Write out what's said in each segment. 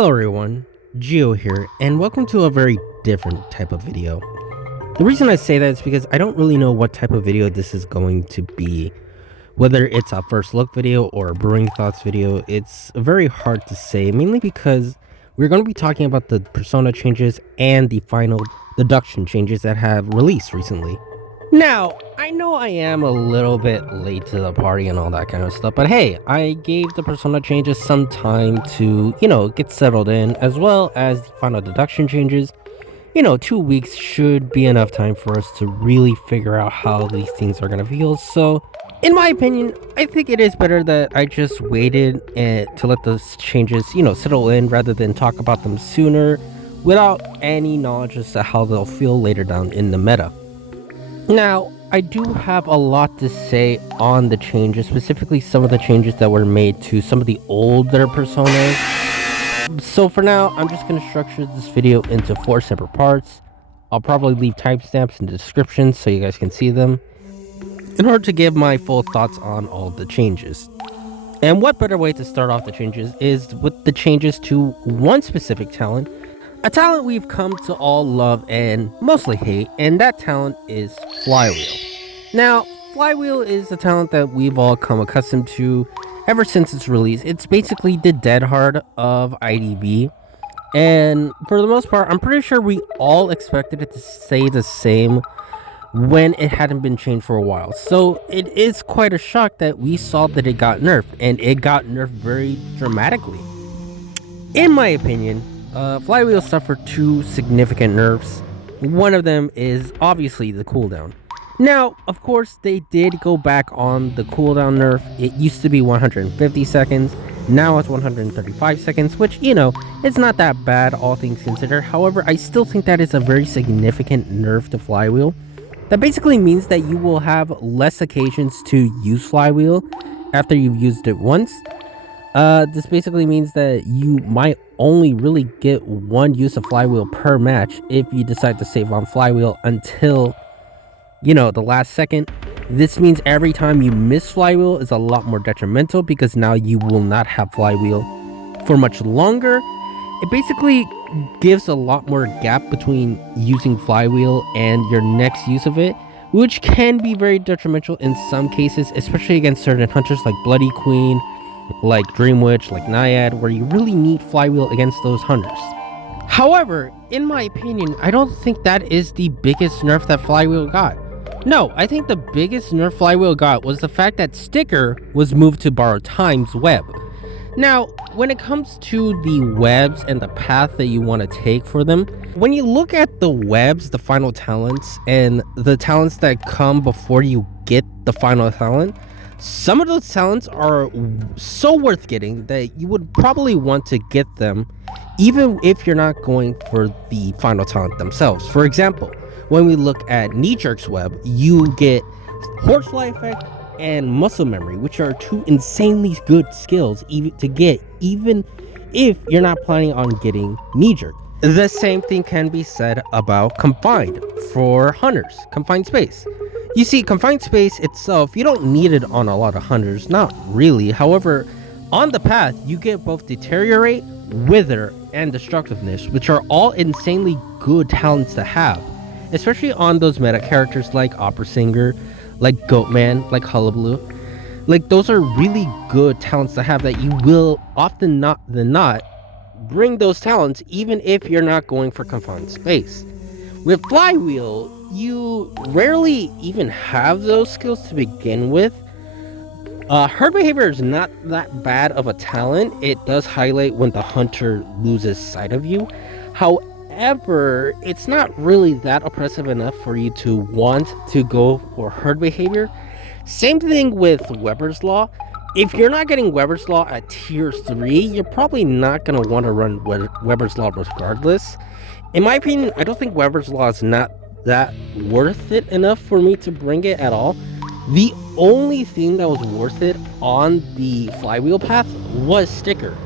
Hello everyone, Gio here, and welcome to a very different type of video. The reason I say that is because I don't really know what type of video this is going to be. Whether it's a first look video or a brewing thoughts video, it's very hard to say, mainly because we're going to be talking about the persona changes and the final deduction changes that have released recently. Now, I know I am a little bit late to the party and all that kind of stuff, but hey, I gave the persona changes some time to, get settled in, as well as the final deduction changes. 2 weeks should be enough time for us to really figure out how these things are going to feel. So, in my opinion, I think it is better that I just waited to let those changes, settle in rather than talk about them sooner without any knowledge as to how they'll feel later down in the meta. Now, I do have a lot to say on the changes, specifically some of the changes that were made to some of the older personas. So for now, I'm just going to structure this video into 4 separate parts. I'll probably leave timestamps in the description so you guys can see them, in order to give my full thoughts on all of the changes. And what better way to start off the changes is with the changes to one specific talent, a talent we've come to all love and mostly hate, and that talent is Flywheel. Now, Flywheel is a talent that we've all come accustomed to ever since its release. It's basically the dead hard of IDV, and for the most part, I'm pretty sure we all expected it to stay the same when it hadn't been changed for a while. So it is quite a shock that we saw that it got nerfed, and it got nerfed very dramatically. In my opinion, Flywheel suffered 2 significant nerfs. One of them is obviously the cooldown. Now, of course, they did go back on the cooldown nerf. It used to be 150 seconds. Now it's 135 seconds, which, it's not that bad, all things considered. However, I still think that is a very significant nerf to Flywheel. That basically means that you will have less occasions to use Flywheel after you've used it once. This basically means that you might only really get 1 use of Flywheel per match if you decide to save on Flywheel until, the last second. This means every time you miss Flywheel is a lot more detrimental, because now you will not have Flywheel for much longer. It basically gives a lot more gap between using Flywheel and your next use of it, which can be very detrimental in some cases, especially against certain hunters like Bloody Queen, like Dream Witch, like Naiad, where you really need Flywheel against those hunters. However, in my opinion, I don't think that is the biggest nerf that Flywheel got. No, I think the biggest nerf Flywheel got was the fact that Sticker was moved to Borrowed Time's web. Now, when it comes to the webs and the path that you want to take for them, when you look at the webs, the final talents, and the talents that come before you get the final talent, some of those talents are so worth getting that you would probably want to get them even if you're not going for the final talent themselves. For example, when we look at Knee Jerk's web, you get Horsefly Effect and Muscle Memory, which are 2 insanely good skills to get even if you're not planning on getting Knee Jerk. The same thing can be said about Confined for hunters, Confined Space. You see, Confined Space itself, you don't need it on a lot of hunters, not really. However, on the path, you get both Deteriorate, Wither, and Destructiveness, which are all insanely good talents to have, especially on those meta characters like Opera Singer, like Goatman, like Hullabaloo. Like, those are really good talents to have that you will often not than not bring those talents even if you're not going for Confined Space. With Flywheel, you rarely even have those skills to begin with. Herd Behavior is not that bad of a talent. It does highlight when the hunter loses sight of you. However, it's not really that oppressive enough for you to want to go for Herd Behavior. Same thing with Weber's Law. If you're not getting Weber's Law at tier 3, you're probably not going to want to run Weber's Law regardless. In my opinion, I don't think Weber's Law is not that worth it enough for me to bring it at all. The only thing that was worth it on the Flywheel path was Sticker.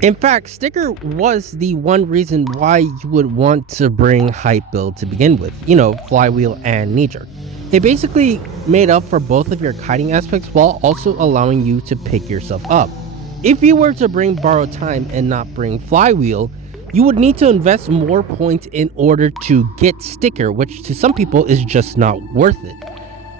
In fact, Sticker was the one reason why you would want to bring Hype Build to begin with, Flywheel and Knee Jerk. It basically made up for both of your kiting aspects while also allowing you to pick yourself up. If you were to bring Borrowed Time and not bring Flywheel, you would need to invest more points in order to get Sticker, which to some people is just not worth it.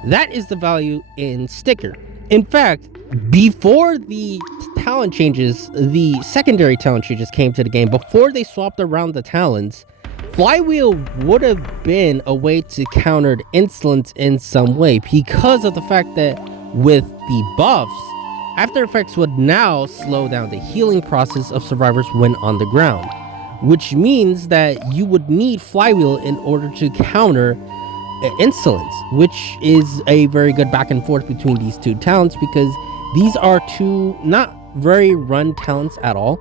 That is the value in Sticker. In fact, before the talent changes, the secondary talent changes came to the game, before they swapped around the talents, Flywheel would have been a way to counter Insolence in some way, because of the fact that with the buffs, After Effects would now slow down the healing process of survivors when on the ground, which means that you would need Flywheel in order to counter Insolence, which is a very good back and forth between these two talents, because these are two not very run talents at all.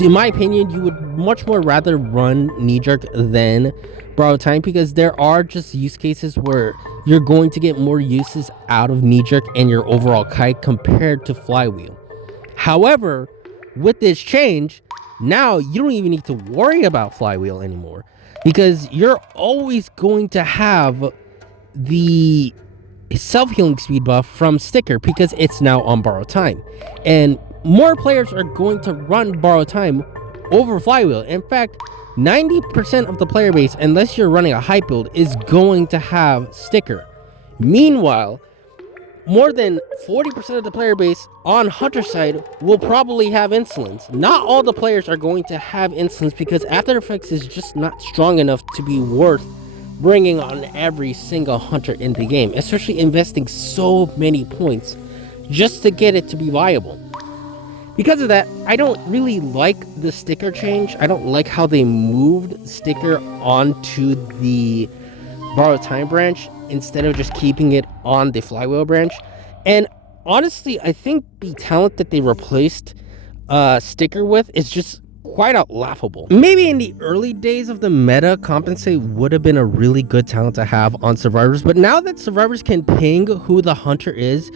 In my opinion, you would much more rather run Knee Jerk than Borrowed Time, because there are just use cases where you're going to get more uses out of Knee Jerk and your overall kite compared to Flywheel. However, with this change, now you don't even need to worry about Flywheel anymore, because you're always going to have the self-healing speed buff from Sticker, because it's now on Borrowed Time. And more players are going to run Borrowed Time over Flywheel. In fact, 90% of the player base, unless you're running a hype build, is going to have Sticker. Meanwhile, more than 40% of the player base on Hunter side will probably have Insolence. Not all the players are going to have Insolence, because After Effects is just not strong enough to be worth bringing on every single Hunter in the game, especially investing so many points just to get it to be viable. Because of that, I don't really like the Sticker change. I don't like how they moved Sticker onto the Borrowed Time branch instead of just keeping it on the Flywheel branch. And honestly, I think the talent that they replaced Sticker with is just quite laughable. Maybe in the early days of the meta, Compensate would have been a really good talent to have on Survivors, but now that Survivors can ping who the Hunter is,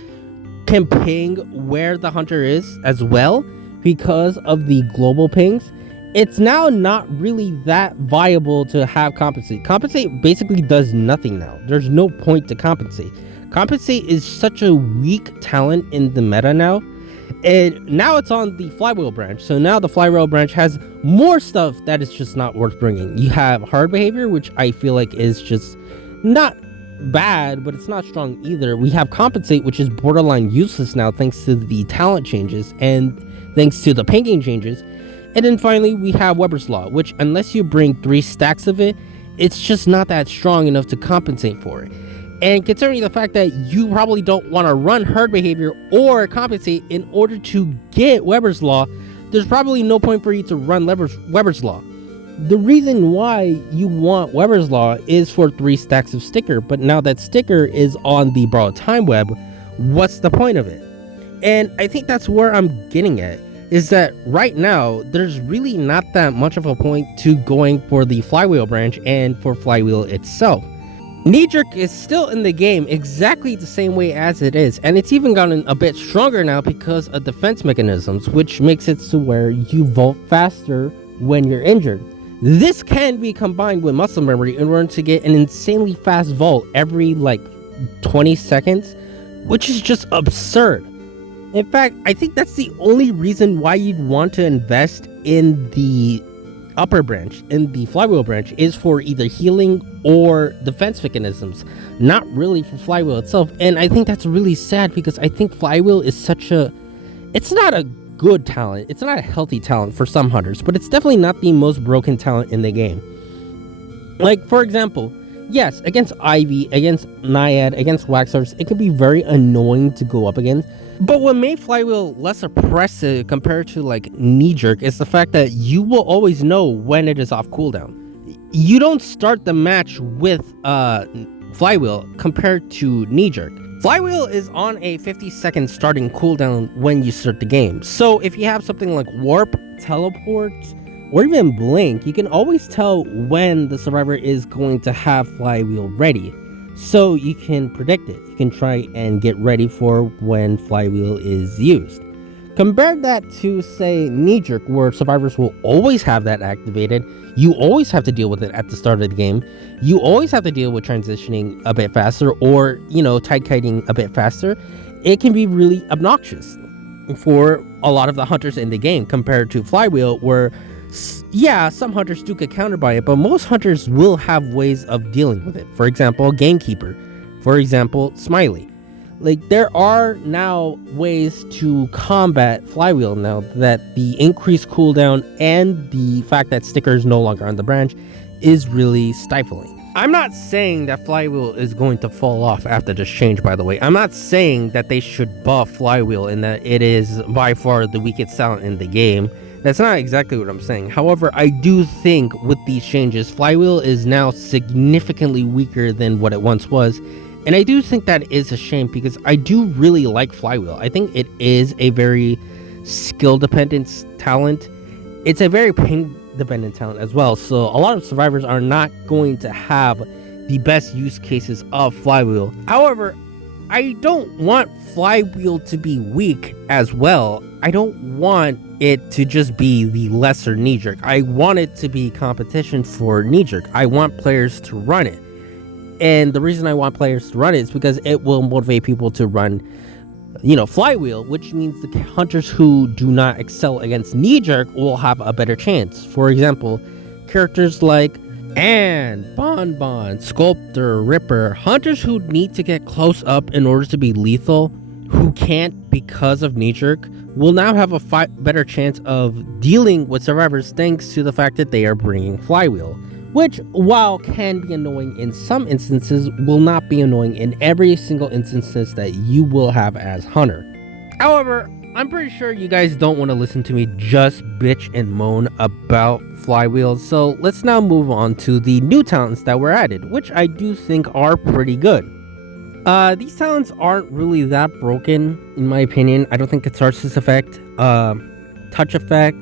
can ping where the Hunter is as well, because of the global pings, it's now not really that viable to have Compensate. Compensate basically does nothing now. There's no point to Compensate. Compensate is such a weak talent in the meta now, and now it's on the Flywheel branch. So now the Flywheel branch has more stuff that is just not worth bringing. You have Hard Behavior, which I feel like is just not bad, but it's not strong either. We have Compensate, which is borderline useless now thanks to the talent changes and thanks to the pinging changes. And then finally we have Weber's Law, which unless you bring 3 stacks of it, it's just not that strong enough to compensate for it. And considering the fact that you probably don't want to run Herd Behavior or Compensate in order to get Weber's Law, there's probably no point for you to run Weber's Law. The reason why you want Weber's Law is for 3 stacks of Sticker, but now that Sticker is on the Borrowed Time web, what's the point of it? And I think that's where I'm getting at, is that right now, there's really not that much of a point to going for the Flywheel branch and for Flywheel itself. Knee Jerk is still in the game exactly the same way as it is, and it's even gotten a bit stronger now because of defense mechanisms, which makes it to where you vault faster when you're injured. This can be combined with muscle memory in order to get an insanely fast vault every 20 seconds, which is just absurd. In fact, I think that's the only reason why you'd want to invest in the upper branch, in the Flywheel branch, is for either healing or defense mechanisms, not really for Flywheel itself. And I think that's really sad, because I think Flywheel is it's not a good talent, it's not a healthy talent for some hunters, but it's definitely not the most broken talent in the game. Like, for example, yes, against Ivy, against Naiad, against Waxers, it can be very annoying to go up against. But what made Flywheel less oppressive compared to Knee Jerk is the fact that you will always know when it is off cooldown. You don't start the match with Flywheel compared to Knee Jerk. Flywheel is on a 50-second starting cooldown when you start the game. So if you have something like Warp, Teleport, or even Blink, you can always tell when the survivor is going to have Flywheel ready. So you can predict it. You can try and get ready for when Flywheel is used. Compare that to, say, Knee Jerk, where survivors will always have that activated. You always have to deal with it at the start of the game. You always have to deal with transitioning a bit faster, or, tight kiting a bit faster. It can be really obnoxious for a lot of the hunters in the game compared to Flywheel, where yeah, some hunters do get countered by it, but most hunters will have ways of dealing with it. For example, Gamekeeper. For example, Smiley. Like, there are now ways to combat Flywheel now that the increased cooldown and the fact that Sticker is no longer on the branch is really stifling. I'm not saying that Flywheel is going to fall off after this change, by the way. I'm not saying that they should buff Flywheel and that it is by far the weakest talent in the game. That's not exactly what I'm saying. However, I do think with these changes, Flywheel is now significantly weaker than what it once was. And I do think that is a shame because I do really like Flywheel. I think it is a very skill-dependent talent. It's a very pain-dependent talent as well. So a lot of survivors are not going to have the best use cases of Flywheel. However, I don't want Flywheel to be weak as well. I don't want it to just be the lesser knee-jerk. I want it to be competition for knee-jerk. I want players to run it. And the reason I want players to run it is because it will motivate people to run, Flywheel, which means the hunters who do not excel against knee-jerk will have a better chance. For example, characters like Anne, Bonbon, Sculptor, Ripper, hunters who need to get close up in order to be lethal, who can't because of knee-jerk, will now have a better chance of dealing with survivors thanks to the fact that they are bringing Flywheel, which, while can be annoying in some instances, will not be annoying in every single instances that you will have as Hunter. However, I'm pretty sure you guys don't want to listen to me just bitch and moan about Flywheel, so let's now move on to the new talents that were added, which I do think are pretty good. These talents aren't really that broken, in my opinion. I don't think Catharsis Effect, Touch Effect,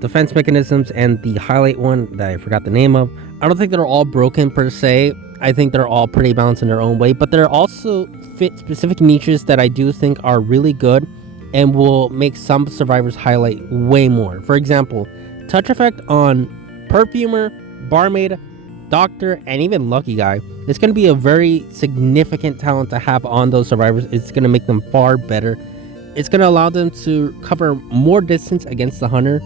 Defense Mechanisms, and the highlight one that I forgot the name of, I don't think they're all broken per se. I think they're all pretty balanced in their own way, but they're also fit specific niches that I do think are really good and will make some survivors highlight way more. For example, Touch Effect on Perfumer, Barmaid, Doctor, and even Lucky Guy. It's going to be a very significant talent to have on those survivors. It's going to make them far better. It's going to allow them to cover more distance against the hunter.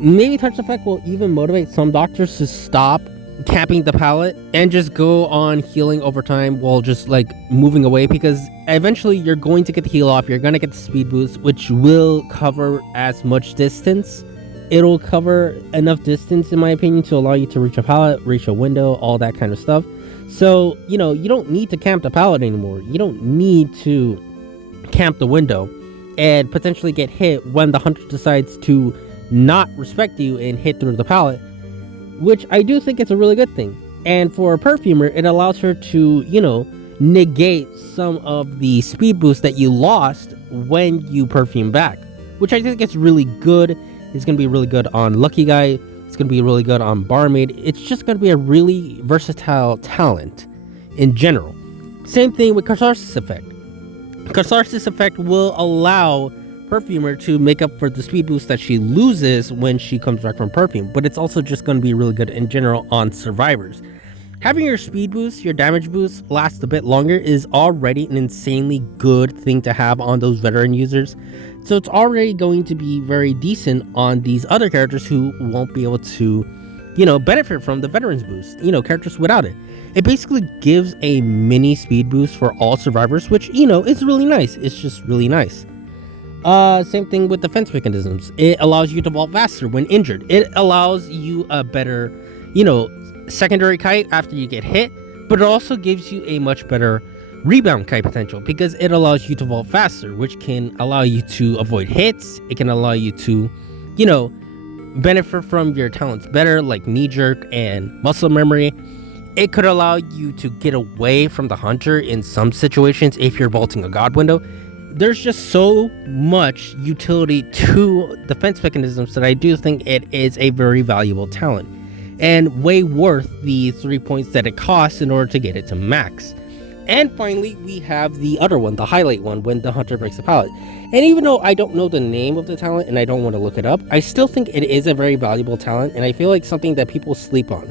Maybe Touch Effect will even motivate some doctors to stop capping the pallet and just go on healing over time while just like moving away, because eventually you're going to get the heal off, you're going to get the speed boost, which will cover as much distance. It'll cover enough distance, in my opinion, to allow you to reach a pallet, reach a window, all that kind of stuff. So, you don't need to camp the pallet anymore. You don't need to camp the window and potentially get hit when the hunter decides to not respect you and hit through the pallet, which I do think is a really good thing. And for a Perfumer, it allows her to, negate some of the speed boost that you lost when you perfume back, which I think is really good. It's going to be really good on Lucky Guy. It's going to be really good on Barmaid. It's just going to be a really versatile talent in general. Same thing with Catharsis Effect. Catharsis Effect will allow Perfumer to make up for the speed boost that she loses when she comes back from Perfume, but it's also just going to be really good in general on survivors. Having your speed boost, your damage boost last a bit longer is already an insanely good thing to have on those veteran users. So it's already going to be very decent on these other characters who won't be able to, benefit from the veterans boost, characters without it. It basically gives a mini speed boost for all survivors, which, is really nice. It's just really nice. Same thing with defense mechanisms. It allows you to vault faster when injured. It allows you a better, secondary kite after you get hit, but it also gives you a much better rebound kite potential because it allows you to vault faster, which can allow you to avoid hits. It can allow you to, benefit from your talents better, like knee jerk and muscle memory. It could allow you to get away from the hunter in some situations if you're vaulting a god window. There's just so much utility to defense mechanisms that I do think it is a very valuable talent and way worth the 3 points that it costs in order to get it to max. And finally, we have the other one, the highlight one, when the hunter breaks the pallet. And even though I don't know the name of the talent and I don't want to look it up, I still think it is a very valuable talent, and I feel like something that people sleep on.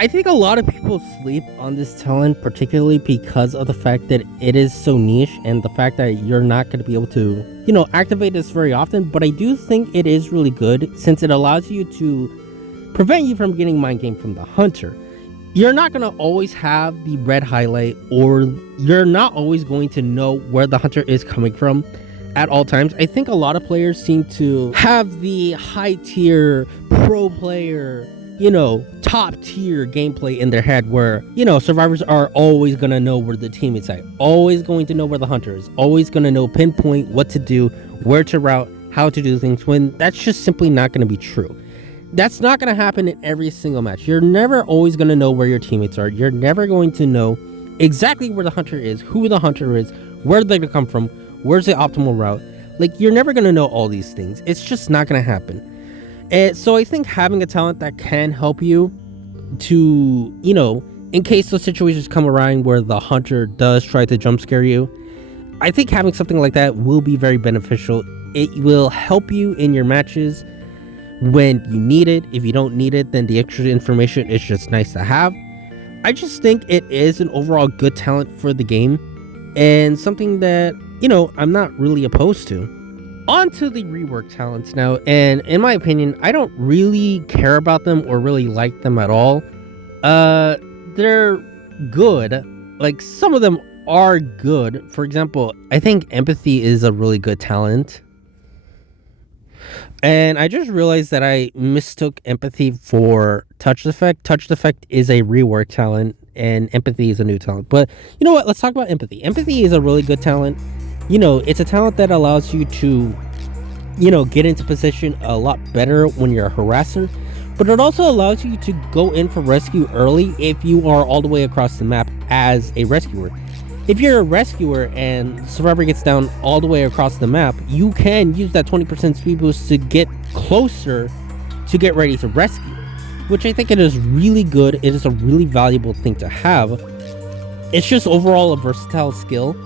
I think a lot of people sleep on this talent, particularly because of the fact that it is so niche and the fact that you're not going to be able to, activate this very often. But I do think it is really good since it allows you to prevent you from getting mind game from the hunter. You're not going to always have the red highlight, or you're not always going to know where the hunter is coming from at all times. I think a lot of players seem to have the high tier pro player, top tier gameplay in their head where, survivors are always going to know where the teammates are, always going to know where the hunter is, always going to know pinpoint what to do, where to route, how to do things, when that's just simply not going to be true. That's not going to happen in every single match. You're never always going to know where your teammates are. You're never going to know exactly where the hunter is, who the hunter is, where they're going to come from, where's the optimal route. Like, you're never going to know all these things. It's just not going to happen. And so I think having a talent that can help you to, in case those situations come around where the hunter does try to jump scare you, I think having something like that will be very beneficial. It will help you in your matches when you need it. If you don't need it, then the extra information is just nice to have. I just think it is an overall good talent for the game and something that, I'm not really opposed to. On to the rework talents now, and in my opinion, I don't really care about them or really like them at all. They're good. Like, some of them are good. For example, I think empathy is a really good talent. And I just realized that I mistook empathy for touch effect. Touch effect is a rework talent, and empathy is a new talent. But you know what? Let's talk about empathy. Empathy is a really good talent. It's a talent that allows you to, get into position a lot better when you're a harasser. But it also allows you to go in for rescue early if you are all the way across the map as a rescuer. If you're a rescuer and survivor gets down all the way across the map, you can use that 20% speed boost to get closer to get ready to rescue, which I think it is really good. It is a really valuable thing to have. It's just overall a versatile skill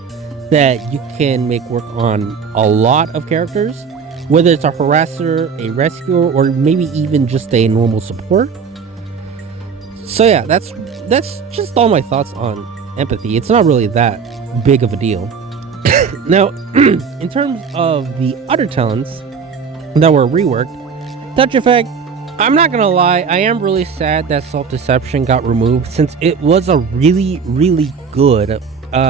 that you can make work on a lot of characters, whether it's a harasser, a rescuer, or maybe even just a normal support. So yeah, that's just all my thoughts on empathy. It's not really that big of a deal. Now, in terms of the other talents that were reworked, touch effect, I'm not gonna lie, I am really sad that self-deception got removed, since it was a really, really good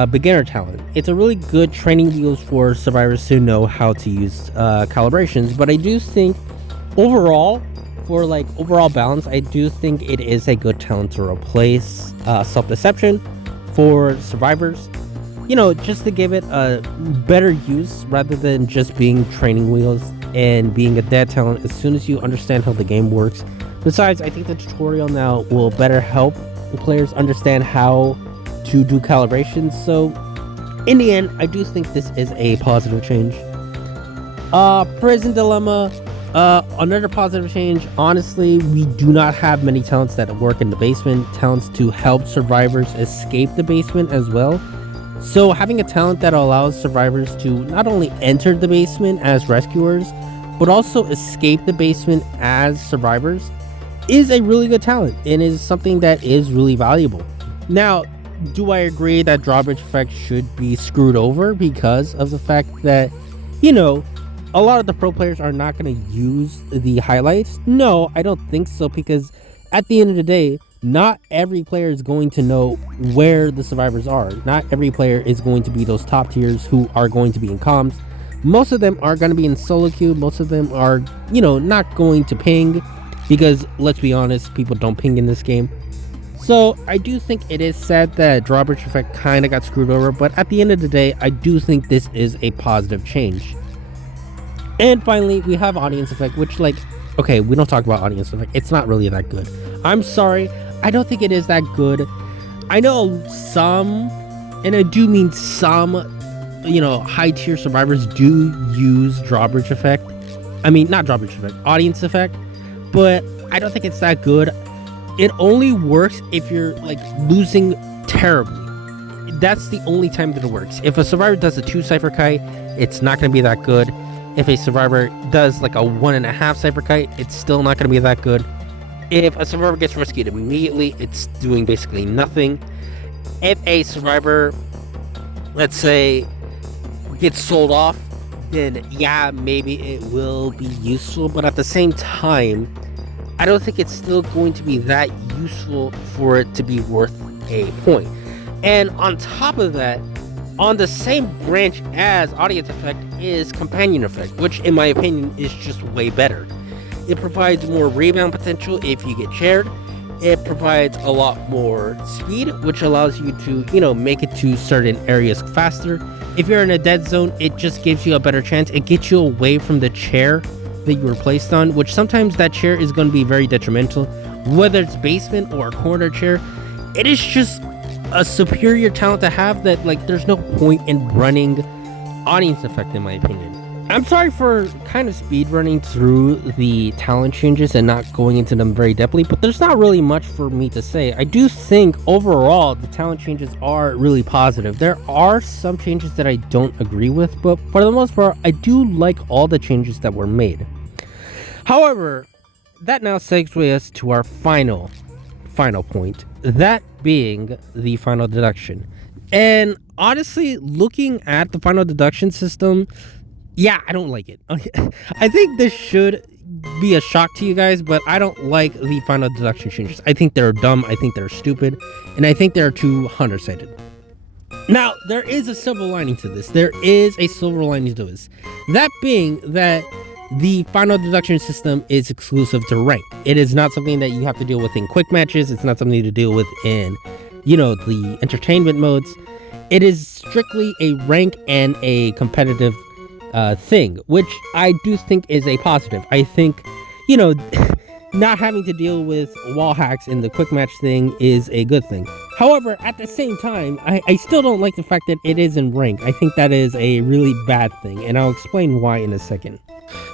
beginner talent. It's a really good training wheels for survivors to know how to use calibrations, but I do think overall, for overall balance, I do think it is a good talent to replace self-deception for survivors, just to give it a better use rather than just being training wheels and being a dead talent as soon as you understand how the game works. Besides, I think the tutorial now will better help the players understand how to do calibrations. So in the end, I do think this is a positive change. Prison dilemma, another positive change. Honestly, we do not have many talents that work in the basement, talents to help survivors escape the basement as well. So having a talent that allows survivors to not only enter the basement as rescuers, but also escape the basement as survivors is a really good talent and is something that is really valuable. Now, do I agree that drawbridge effect should be screwed over because of the fact that, a lot of the pro players are not going to use the highlights? No, I don't think so, because at the end of the day, not every player is going to know where the survivors are. Not every player is going to be those top tiers who are going to be in comms. Most of them are going to be in solo queue. Most of them are, not going to ping, because let's be honest, people don't ping in this game. So I do think it is sad that drawbridge effect kind of got screwed over, but at the end of the day, I do think this is a positive change. And finally, we have audience effect, which okay, we don't talk about audience effect. It's not really that good. I'm sorry. I don't think it is that good. I know some, and I do mean some, high tier survivors do use drawbridge effect. I mean, not drawbridge effect, audience effect, but I don't think it's that good. It only works if you're losing terribly. That's the only time that it works. If a survivor does a 2 cipher kite, it's not going to be that good. If a survivor does a 1.5 cipher kite, it's still not going to be that good. If a survivor gets rescued immediately, it's doing basically nothing. If a survivor, let's say, gets sold off, then yeah, maybe it will be useful, but at the same time, I don't think it's still going to be that useful for it to be worth a point. And on top of that, on the same branch as audience effect is companion effect, which in my opinion is just way better. It provides more rebound potential if you get shared. It provides a lot more speed, which allows you to, make it to certain areas faster. If you're in a dead zone, it just gives you a better chance. It gets you away from the chair that you were placed on, which sometimes that chair is going to be very detrimental. Whether it's basement or a corner chair, it is just a superior talent to have that, there's no point in running audience effect, in my opinion. I'm sorry for kind of speed running through the talent changes and not going into them very depthly, but there's not really much for me to say. I do think overall the talent changes are really positive. There are some changes that I don't agree with, but for the most part, I do like all the changes that were made. However, that now segues us to our final point, that being the final deduction. And honestly, looking at the final deduction system, yeah, I don't like it. I think this should be a shock to you guys, but I don't like the final deduction changes. I think they're dumb, I think they're stupid, and I think they're too hunter-sided. Now, there is a silver lining to this. That being that the final deduction system is exclusive to rank. It is not something that you have to deal with in quick matches. It's not something to deal with in, the entertainment modes. It is strictly a rank and a competitive thing, which I do think is a positive. I think, not having to deal with wall hacks in the quick match thing is a good thing. However, at the same time, I still don't like the fact that it is in rank. I think that is a really bad thing, and I'll explain why in a second.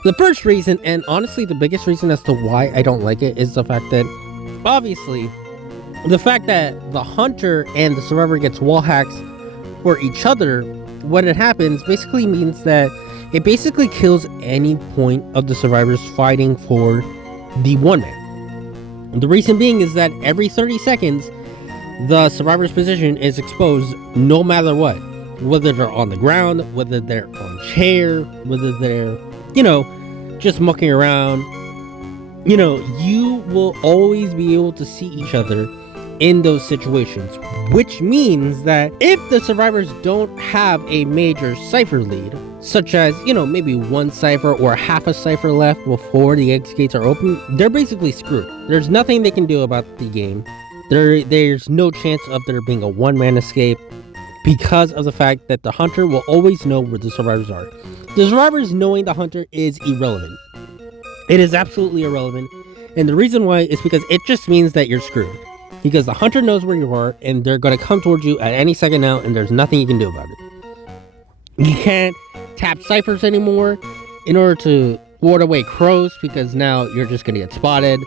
The first reason, and honestly the biggest reason as to why I don't like it, is the fact that, obviously, the fact that the hunter and the survivor gets wall hacks for each other when it happens basically means that it basically kills any point of the survivors fighting for the one man. The reason being is that every 30 seconds, the survivor's position is exposed no matter what. Whether they're on the ground, whether they're on chair, whether they're, just mucking around. You will always be able to see each other in those situations, which means that if the survivors don't have a major cipher lead, such as, maybe one cipher or half a cipher left before the exit gates are open, they're basically screwed. There's nothing they can do about the game. There's no chance of there being a one-man escape because of the fact that the hunter will always know where the survivors are. The survivors knowing the hunter is irrelevant. It is absolutely irrelevant. And the reason why is because it just means that you're screwed. Because the hunter knows where you are, and they're going to come towards you at any second now, and there's nothing you can do about it. You can't tap ciphers anymore in order to ward away crows, because now you're just going to get spotted.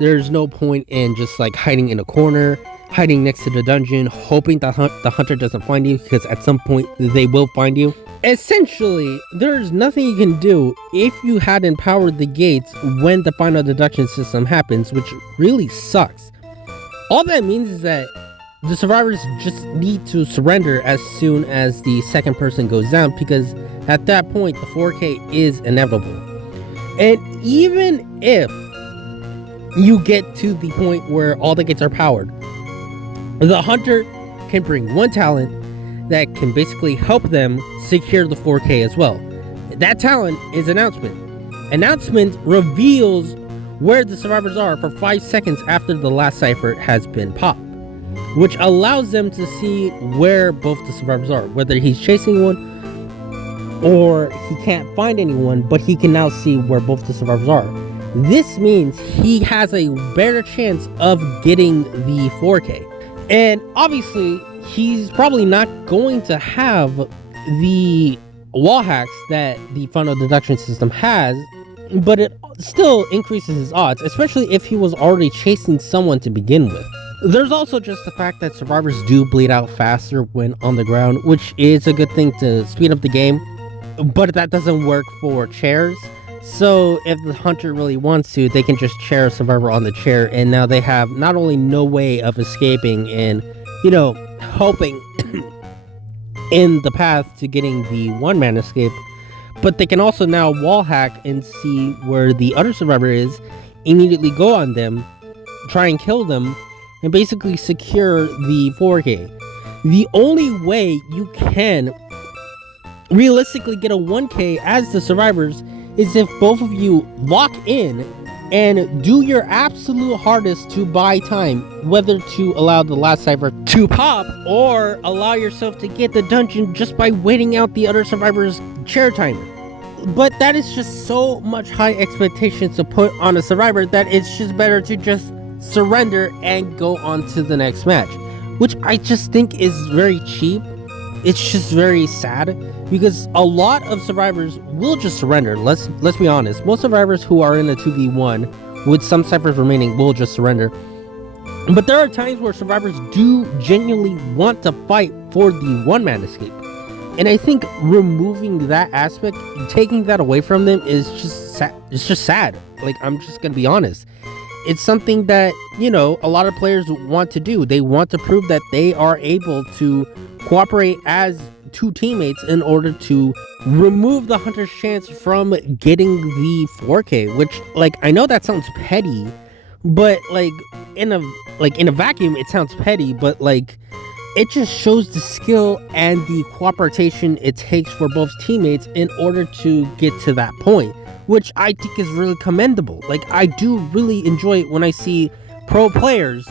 There's no point in just hiding in a corner, hiding next to the dungeon, hoping that the hunter doesn't find you, because at some point they will find you. Essentially, there's nothing you can do if you hadn't powered the gates when the final deduction system happens, which really sucks. All that means is that the survivors just need to surrender as soon as the second person goes down, because at that point, the 4K is inevitable. And even if you get to the point where all the gates are powered, the hunter can bring one talent that can basically help them secure the 4K as well. That talent is Announcement. Announcement reveals where the survivors are for 5 seconds after the last cipher has been popped, which allows them to see where both the survivors are, whether he's chasing one or he can't find anyone, but he can now see where both the survivors are. This means he has a better chance of getting the 4K. And obviously, he's probably not going to have the wall hacks that the final deduction system has, but it still increases his odds, especially if he was already chasing someone to begin with. There's also just the fact that survivors do bleed out faster when on the ground, which is a good thing to speed up the game, but that doesn't work for chairs. So if the hunter really wants to, they can just chair a survivor on the chair, and now they have not only no way of escaping and, helping in the path to getting the one-man escape, but they can also now wall hack and see where the other survivor is, immediately go on them, try and kill them, and basically secure the 4K. The only way you can realistically get a 1K as the survivors is if both of you lock in and do your absolute hardest to buy time, whether to allow the last cipher to pop or allow yourself to get the dungeon just by waiting out the other survivor's chair timer. But that is just so much high expectations to put on a survivor that it's just better to just surrender and go on to the next match, which I just think is very cheap. It's just very sad because a lot of survivors will just surrender. Let's be honest. Most survivors who are in a 2v1 with some ciphers remaining will just surrender. But there are times where survivors do genuinely want to fight for the one-man escape. And I think removing that aspect, taking that away from them is just sad. It's just sad. Like, I'm just going to be honest. It's something that, a lot of players want to do. They want to prove that they are able to cooperate as two teammates in order to remove the hunter's chance from getting the 4K, which, I know that sounds petty, but in a vacuum it sounds petty, but it just shows the skill and the cooperation it takes for both teammates in order to get to that point, which I think is really commendable. I do really enjoy it when I see pro players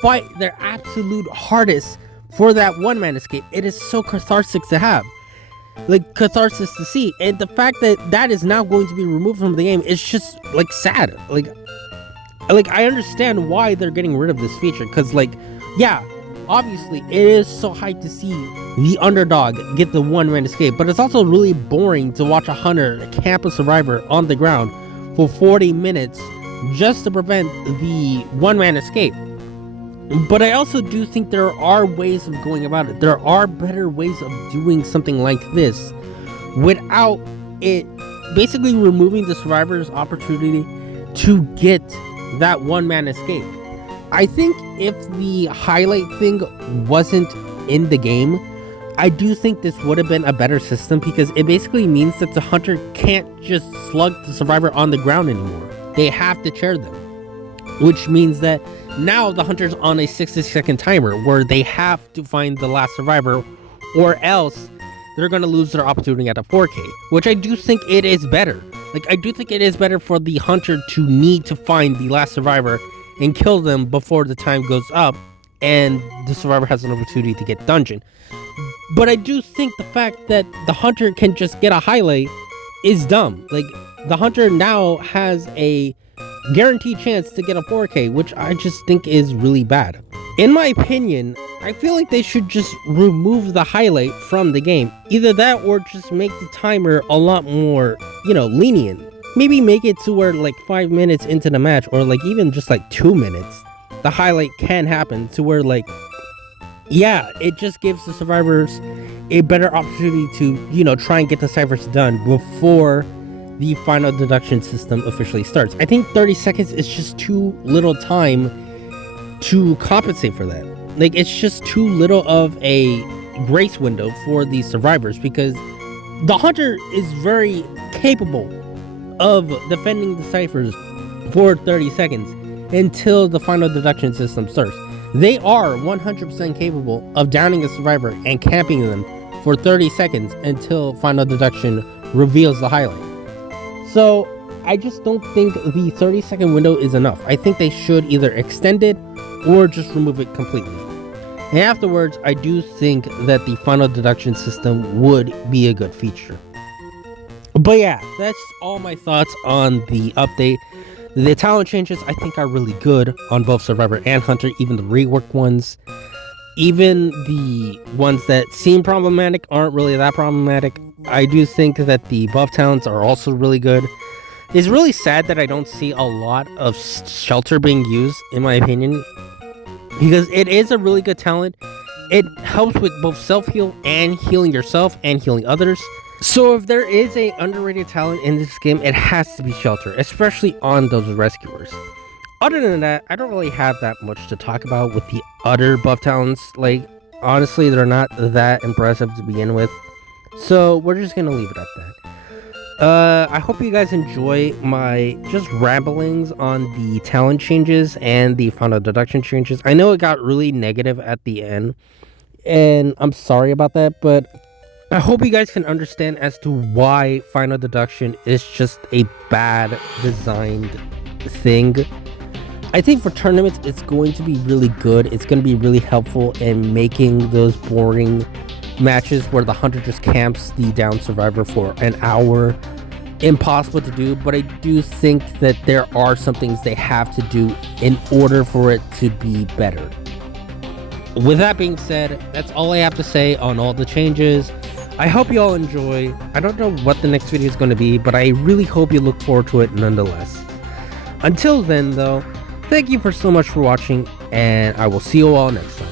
fight their absolute hardest for that one-man escape. It is so cathartic to have. Catharsis to see. And the fact that that is now going to be removed from the game is just, sad. I understand why they're getting rid of this feature. Because, yeah, obviously, it is so hyped to see the underdog get the one-man escape. But it's also really boring to watch a hunter camp a survivor on the ground for 40 minutes just to prevent the one-man escape. But I also do think there are ways of going about it. There are better ways of doing something like this without it basically removing the survivor's opportunity to get that one-man escape. I think if the highlight thing wasn't in the game, I do think this would have been a better system, because it basically means that the hunter can't just slug the survivor on the ground anymore. They have to chair them, which means that now the hunter's on a 60-second timer where they have to find the last survivor, or else they're going to lose their opportunity at a 4K, which I do think it is better. I do think it is better for the hunter to need to find the last survivor and kill them before the time goes up and the survivor has an opportunity to get dungeon. But I do think the fact that the hunter can just get a highlight is dumb. The hunter now has a guaranteed chance to get a 4K, which I just think is really bad. In my opinion, I feel like they should just remove the highlight from the game. Either that or just make the timer a lot more, lenient. Maybe make it to where 5 minutes into the match, or even just 2 minutes, the highlight can happen, to where it just gives the survivors a better opportunity to, try and get the ciphers done before the final deduction system officially starts. I think 30 seconds is just too little time to compensate for that. It's just too little of a grace window for the survivors, because the hunter is very capable of defending the ciphers for 30 seconds until the final deduction system starts. They are 100% capable of downing a survivor and camping them for 30 seconds until final deduction reveals the highlight. So I just don't think the 30-second window is enough. I think they should either extend it or just remove it completely. And afterwards, I do think that the final deduction system would be a good feature. But yeah, that's all my thoughts on the update. The talent changes I think are really good on both Survivor and Hunter, even the reworked ones. Even the ones that seem problematic aren't really that problematic. I do think that the buff talents are also really good. It's really sad that I don't see a lot of Shelter being used, in my opinion, because it is a really good talent. It helps with both self-heal and healing yourself and healing others. So if there is a underrated talent in this game, it has to be Shelter, especially on those rescuers. Other than that, I don't really have that much to talk about with the other buff talents. Like, honestly, they're not that impressive to begin with. So we're just gonna leave it at that. I hope you guys enjoy my just ramblings on the talent changes and the Final Deduction Changes. I know it got really negative at the end, and I'm sorry about that, but I hope you guys can understand as to why Final Deduction is just a bad designed thing. I think for tournaments, it's going to be really good. It's going to be really helpful in making those boring matches where the hunter just camps the down survivor for an hour impossible to do. But I do think that there are some things they have to do in order for it to be better. With that being said, that's all I have to say on all the changes. I hope you all enjoy. I don't know what the next video is going to be, but I really hope you look forward to it nonetheless. Until then, though, thank you for so much for watching, and I will see you all next time.